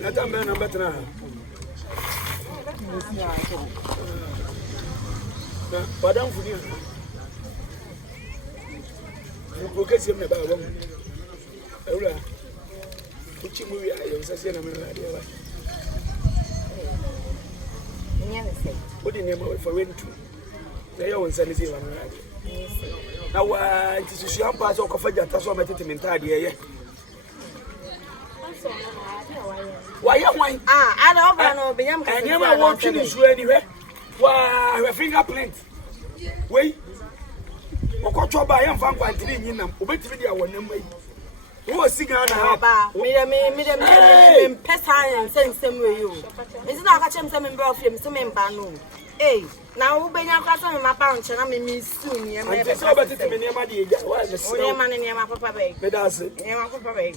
That's a man number 3. But don't forget. You get him about one. Which movie I was a cinema. What in your mouth for rent? They always send it on radio. Now, it is your pass or coffee that has what I mentality. Why, young I don't know. I never watching this anywhere. Why, a fingerprint. Wait. Okocho ba yam fan kwantiri nyinam obetimi dia wonem yi wo siga na ba me pesa nsem we yo nti na aka chem se me bra fie me se me mba no na wo benya kwasa me mapa nche na me misu ni me be so betiti me niam de eja wa me se niam ne niam papa be me da se niam papa be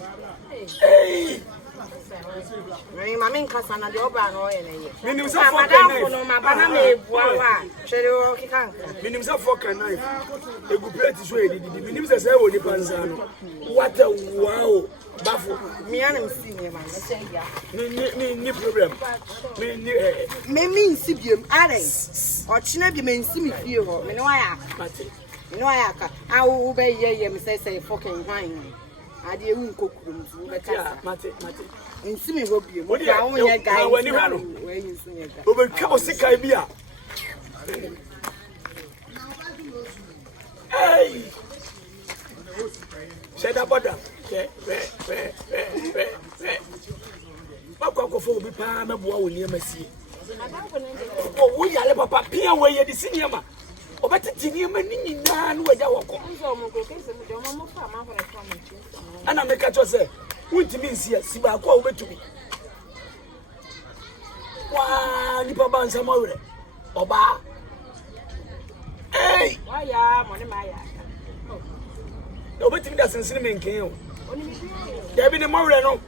me mama nkasa na de oba no ye na ye minim se for kan no ma bana me bua wa hwere o kika minim se for kan knife egu plate so e didi minim se wo ni panza no what a wow bafo me anam si me ma na se ya ni problem me nsi biem are o china bi me nsi me fie ho me no ya ka a wo be ye me say fucking wine ade ewu nkokurum tu be ka mate nsimi ho biem mo ya won ye guy we nsi ye guy obetwa osika bi a hey sheda boda Papa fo bi pa meboa wo niam asie wo yale papa pia we ye di siniama obetiti niam ni nyina no waja woko ana meka to se untimi nsia siba kwa obetumi wa ni papa nsa mawre oba hey waya mo ne maya obetimi da sensini menken o oni mi bi o ya bi ne mawre no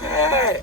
hey